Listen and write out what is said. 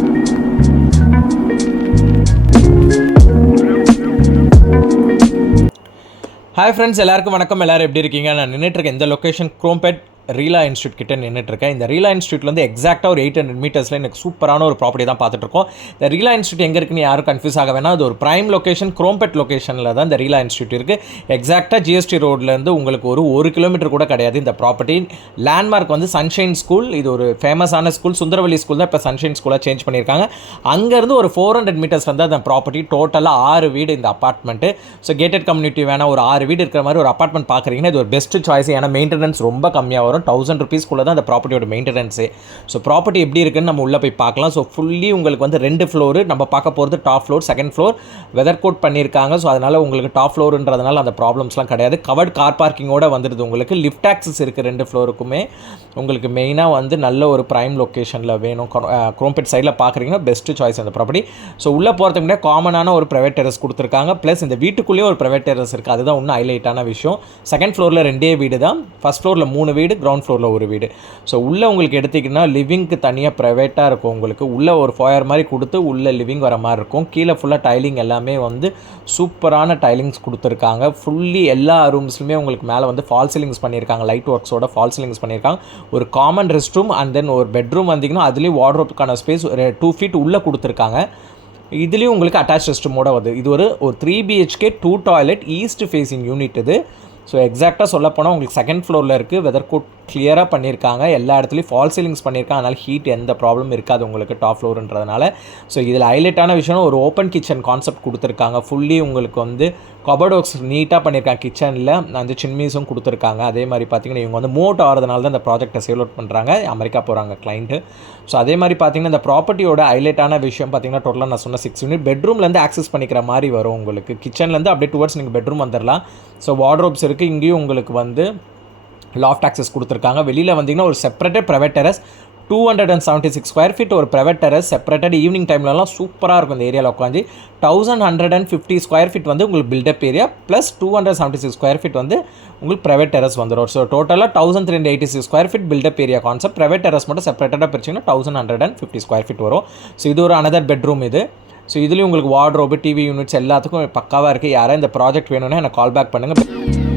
Hi friends, எல்லாருக்கும் வணக்கம். எல்லோரும் எப்படி இருக்கீங்க? நான் நின்றுட்டுருக்கேன் இந்த லொக்கேஷன் குரோம்பேட் ரீலா இன்ஸ்டியூட் கிட்ட நின்றுட்டுருக்கேன். இந்த ரீலா இன்ஸ்டியூட்லேருந்து எக்ஸாக்டாக ஒரு 800 மீட்டர்ஸில் எனக்கு சூப்பரான ஒரு ப்ராப்பர்ட்டி தான் பார்த்துட்ருக்கோம். இந்த ரீலா இன்ஸ்டியூட் எங்கே இருக்குன்னு யாரும் கன்ஃபியூஸ் ஆக வேணாம். அது ஒரு ப்ரைம் லொக்கேஷன், குரோம்பேட் லொக்கேஷனில் தான் இந்த ரீலா இன்ஸ்டியூட் இருக்குது. எக்ஸாக்டாக ஜிஎஸ்டி ரோட்லேருந்து உங்களுக்கு ஒரு கிலோமீட்டர் கூட கிடையாது. இந்த ப்ராப்பர்ட்டி லேண்ட்மார்க் வந்து சன்ஷைன் ஸ்கூல். இது ஒரு ஃபேமஸான ஸ்கூல், சுந்தரவல்லி ஸ்கூல் தான் இப்போ சன்ஷைன் ஸ்கூலாக சேஞ்ச் பண்ணியிருக்காங்க. அங்கேருந்து ஒரு 400 மீட்டர்ஸ் வந்து அந்த ப்ராப்பர்ட்டி. டோட்டலாக 6 வீடு இந்த அப்பார்ட்மெண்ட்டு. ஸோ கேட்டட் கம்யூனிட்டி வேணால் ஒரு 6 வீடு இருக்கிற மாதிரி ஒரு அப்பார்ட்மெண்ட் பார்க்குறீங்கன்னா இது ஒரு பெஸ்ட் சாய்ஸ். ஏன்னா மெயின்டெனன்ஸ் ரொம்ப கம்மியாக வரும். 1000 rupees தான் அந்த ப்ராப்பர்ட்டியோட மெயின்டெனன்ஸே. ஸோ ப்ராப்பர்ட்டி எப்படி இருக்குன்னு நம்ம உள்ளே போய் பார்க்கலாம். ஸோ ஃபுல்லி உங்களுக்கு வந்து 2 ஃப்ளோரு. நம்ம பார்க்க போகிறது top floor, second floor weather coat பண்ணியிருக்காங்க. ஸோ அதனால் உங்களுக்கு டாப் ஃப்ளோருன்றதுனால அந்த ப்ராப்ளம்ஸ்லாம் கிடையாது. கவர்ட் கார் பார்க்கிங்கோட வந்துடுது. உங்களுக்கு லிஃப்ட் ஆக்சஸ் இருக்குது 2 ஃப்ளோருக்குமே. உங்களுக்கு மெயினாக வந்து நல்ல ஒரு ப்ரைம் லொக்கேஷனில் வேணும். குரோம்பேட் சைடில் பார்க்குறீங்கன்னா பெஸ்ட்டு சாய்ஸ் அந்த ப்ராப்பர்ட்டி. ஸோ உள்ளே போகிறதுக்கு முன்னாடி காமனான ஒரு ப்ரைவேட் டெரஸ் கொடுத்துருக்காங்க. ப்ளஸ் இந்த வீட்டுக்குள்ளேயே ஒரு ப்ரைவேட் டெரஸ் இருக்குது. அதுதான் இன்னும் ஹைலைட்டான விஷயம். செகண்ட் ஃப்ளோரில் 2 வீடு தான். ஃபஸ்ட் ஃப்ளோரில் 3 வீடு, கிரவுண்ட் ஃப்ளோரில் 1 வீடு. ஸோ உள்ளே உங்களுக்கு எடுத்திங்கன்னா லிவிங்க்கு தனியாக ப்ரைவேட்டாக இருக்கும். உங்களுக்கு உள்ளே ஒரு ஃபயர் மாதிரி கொடுத்து உள்ளே லிவிங் வர மாதிரி இருக்கும். கீழே ஃபுல்லாக டைலிங் எல்லாமே வந்து சூப்பரான டைலிங்ஸ் கொடுத்துருக்காங்க. ஃபுல்லி எல்லா ரூம்ஸ்லையுமே உங்களுக்கு மேலே வந்து ஃபால் சீலிங்ஸ் பண்ணியிருக்காங்க. லைட் ஒர்க்ஸோட ஃபால் சீலிங்ஸ் பண்ணியிருக்காங்க. ஒரு common rest room and then ஒரு பெட்ரூம் வந்திங்கன்னா அதுலேயும் வார்ட்ரோப்புக்கான ஸ்பேஸ் ஒரு 2 feet உள்ளே கொடுத்துருக்காங்க. இதுலேயும் உங்களுக்கு அட்டாச் ரெஸ்ட் ரூமோட வருது. இது ஒரு 3 BHK 2 toilet east facing unit இது. ஸோ எக்ஸாக்டாக சொல்லப்போனால் உங்களுக்கு செகண்ட் ஃப்ளோரில் இருக்குது. வெதர் கோட் கிளியராக பண்ணியிருக்காங்க. எல்லா இடத்துலையும் ஃபால் சீலிங்ஸ் பண்ணியிருக்காங்க. அதனால் ஹீட் எந்த ப்ராப்ளம் இருக்காது உங்களுக்கு டாப் ஃப்ளோருன்றதுனால. ஸோ இதில் ஹைலைட்டான விஷயம் ஒரு ஓப்பன் கிச்சன் கான்செப்ட் கொடுத்துருக்காங்க. ஃபுல்லி உங்களுக்கு வந்து கபர்ட் ஒர்க்ஸ் நீட்டாக பண்ணியிருக்காங்க. கிச்சனில் அந்த சின்மீஸும் கொடுத்துருக்காங்க. அதே மாதிரி பார்த்திங்கன்னா இவங்க வந்து மூவ் ஆகிறதுனால தான் இந்த ப்ராஜெக்டை சேல் அவுட் பண்ணுறாங்க. அமெரிக்கா போகிறாங்க கிளைண்ட்டு. ஸோ அதே மாதிரி பார்த்திங்கன்னா இந்த ப்ராப்பர்ட்டியோட ஹைலைட்டான விஷயம் பார்த்திங்கன்னா டோட்டலாக நான் சொன்ன 6 யூனிட் பெட்ரூம்லேருந்து ஆக்சஸ் பண்ணிக்கிற மாதிரி வரும். உங்களுக்கு கிச்சன்லேருந்து அப்படியே டுவர்ட்ஸ் நீங்கள் பெட்ரூம் வந்துடலாம். ஸோ வார்ட்ரோப்ஸ் இருக்குது. இங்கேயும் உங்களுக்கு வந்து லாஃப்ட் ஆக்சஸ் கொடுத்துருக்காங்க. வெளியில் வந்தீங்கன்னா ஒரு separated private terrace 276 square feet ஒரு ப்ரைவேட் டெரஸ் செப்பரேட்டட். ஈவினிங் டைம்லலாம் சூப்பராக இருக்கும் இந்த ஏரியாவில் உட்காந்து. 1150 ஸ்கொயர் ஃபீட் வந்து உங்களுக்கு built up area plus 276 square feet வந்து உங்களுக்கு ப்ரைவேட் டெரஸ் வந்துடும். ஸோ டோட்டலாக 1386 square feet built up area concept. Private terrace மட்டும் செப்பரேட்டடாக பிரிச்சிங்கன்னா 1150 ஸ்கொயர் ஃபீட் வரும். ஸோ இது ஒரு அனதர் பெட்ரூம் இது. ஸோ இதுலேயும் உங்களுக்கு வார்ட்ரோபு, டிவி யூனிட்ஸ் எல்லாத்துக்கும் பக்காவாக இருக்குது. யாராவது இந்த ப்ராஜெக்ட் வேணும்னா எனக்கு கால் பேக் பண்ணுங்கள்.